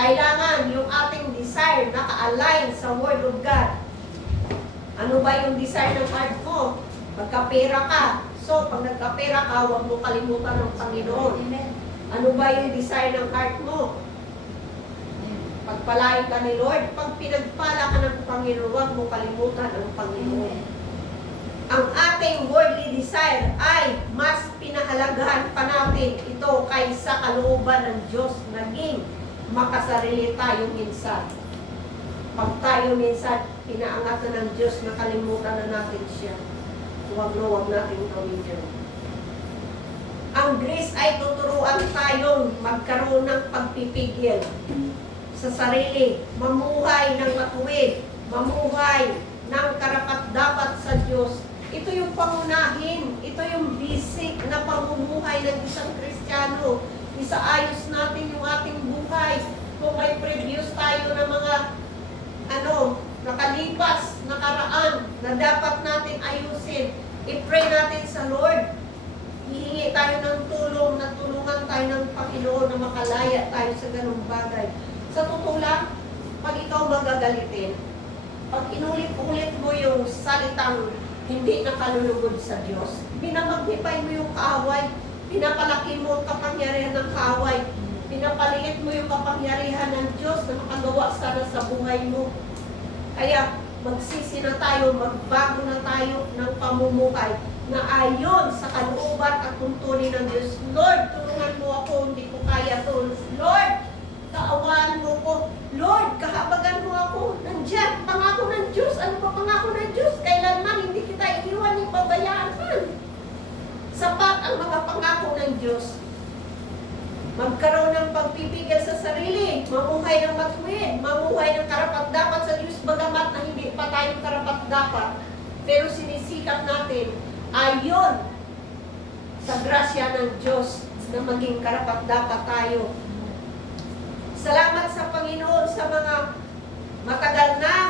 Kailangan yung ating desire naka-align sa Word of God. Ano ba yung desire ng heart mo? Magkapera ka. So, pag nagkapera ka, huwag mo kalimutan ng Panginoon. Ano ba yung desire ng heart mo? Pagpalain ka ni Lord. Pag pinagpala ka ng Panginoon, huwag mo kalimutan ang Panginoon. Ang ating worldly desire ay mas pinahalagahan pa natin ito kaysa kalooban ng Diyos. Naging makasarili tayo minsan. Pag tayo minsan pinaangatan ng Diyos, nakalimutan na natin siya. Huwag natin gawin yun. Ang grace ay tuturuan tayong magkaroon ng pagpipigil sa sarili, mamuhay ng matuwid, mamuhay ng karapat-dapat sa Diyos. Ito yung pangunahin, ito yung basic na pamumuhay ng isang Kristiyano. Isaayos natin yung ating buhay. Kung may previous tayo ng mga nakalipas, nakaraan, na dapat natin ayusin, i-pray natin sa Lord. Hihingi tayo ng tulong, na tulungan tayo ng Panginoon na makalaya tayo sa ganung bagay. Sa totoo lang, pag ikaw magagalitin, pag inulit-ulit mo yung salitang hindi nakalulugod sa Diyos, binamagnify mo yung kaaway, pinapalaki mo ang kapangyarihan ng kaaway, pinapaliit mo yung kapangyarihan ng Diyos na makagawa sana sa buhay mo. Kaya magsisi na tayo, magbago na tayo ng pamumuhay na ayon sa kalooban at tuntunin ng Diyos. Lord, tulungan mo ako, hindi ko kaya to. Lord, kaawaan mo ko. Lord, kahabagan mo ako. Nandiyan, pangako ng Diyos. Ano pa pangako ng Diyos? Kailanman hindi kita iiwan ni pabayaan man. Sapat ang mga pangako ng Diyos. Magkaroon ng pagpipigil sa sarili, mamuhay ng matuwid, mamuhay ng karapat-dapat sa Diyos, bagamat na hindi pa tayo karapat-dapat. Pero sinisikap natin, ayon sa grasya ng Diyos na maging karapat-dapat tayo. Salamat sa Panginoon sa mga matagal na